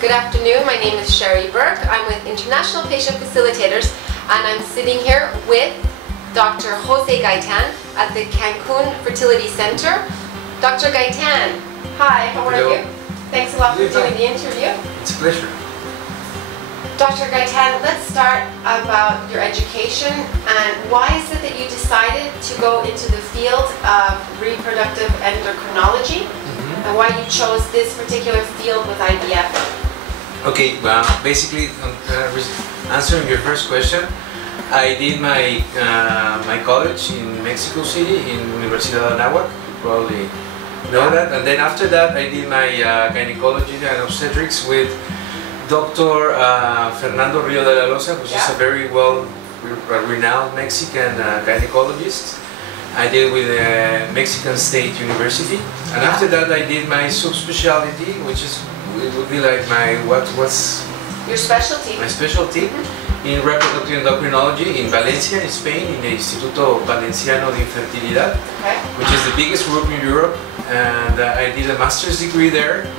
Good afternoon, my name is Sheri Burke. I'm with International Patient Facilitators and I'm sitting here with Dr. Jose Gaytan at the Cancun Fertility Center. Dr. Gaytan, hi, how are you? Thanks a lot for doing the interview. It's a pleasure. Dr. Gaytan, let's start about your education and why is it that you decided to go into the field of reproductive endocrinology and why you chose this particular field with IVF? Okay, well, basically, answering your first question, I did my my college in Mexico City in Universidad de Anáhuac, you probably know that, and then after that I did my gynecology and obstetrics with Dr. Fernando Rio de la Loza, which is a very renowned Mexican gynecologist. I did with Mexican State University, and after that I did my subspecialty, which is it would be like my what's your specialty? My specialty in reproductive endocrinology in Valencia, in Spain, in the Instituto Valenciano de Infertilidad, which is the biggest group in Europe, and I did a master's degree there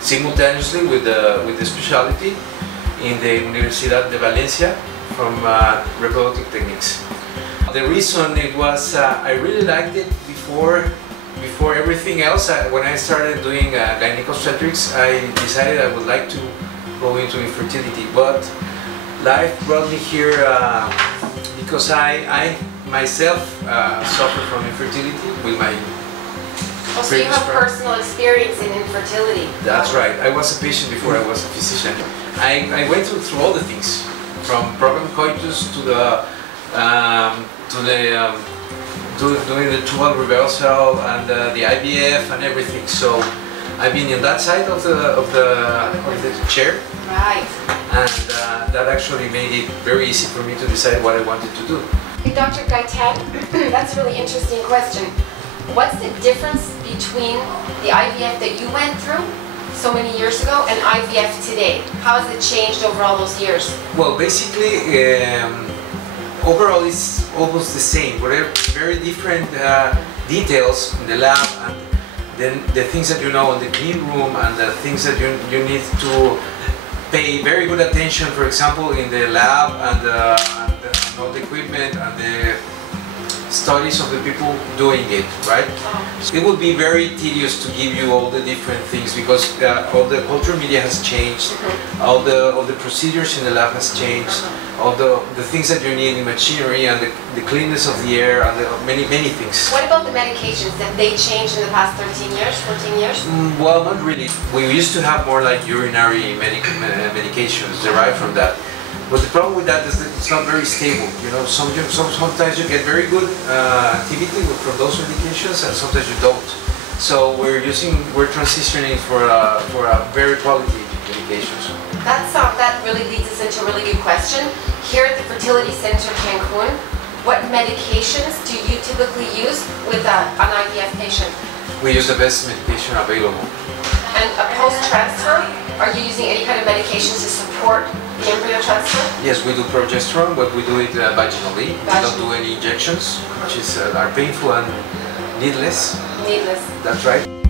simultaneously with the specialty in the Universidad de Valencia from reproductive techniques. The reason it was I really liked it before everything else. When I started doing gynecobstetrics, I decided I would like to go into infertility, but life brought me here because I myself suffer from infertility with my so you have personal experience in infertility. That's right. I was a patient before I was a physician. I went through all the things, from problem coitus to doing the tubal reversal and the IVF and everything. So I've been in that side of the chair, right? And that actually made it very easy for me to decide what I wanted to do. Hey, Dr. Gaytan, that's a really interesting question. What's the difference between the IVF that you went through so many years ago and IVF today? How has it changed over all those years? Well, basically, overall it's almost the same, but very different details in the lab, and then the things that you know in the clean room, and the things that you need to pay very good attention, for example, in the lab, and all the equipment and the studies of the people doing it, right? It would be very tedious to give you all the different things because all the culture media has changed, all the procedures in the lab has changed, all the things that you need in machinery and the cleanness of the air and many things. What about the medications? Have they changed in the past 13 years, 14 years? Well, not really. We used to have more like urinary medications derived from that. But the problem with that is that it's not very stable. You know, sometimes you get very good activity from those medications, and sometimes you don't. So we're transitioning for a very quality medications. That really leads us into a really good question. Here at the Fertility Center Cancun, what medications do you typically use with an IVF patient? We use the best medication available. And a post-transfer, are you using any kind of medications to support the embryo transfer? Yes, we do progesterone, but we do it vaginally. We don't do any injections, which are painful and needless. Needless. That's right.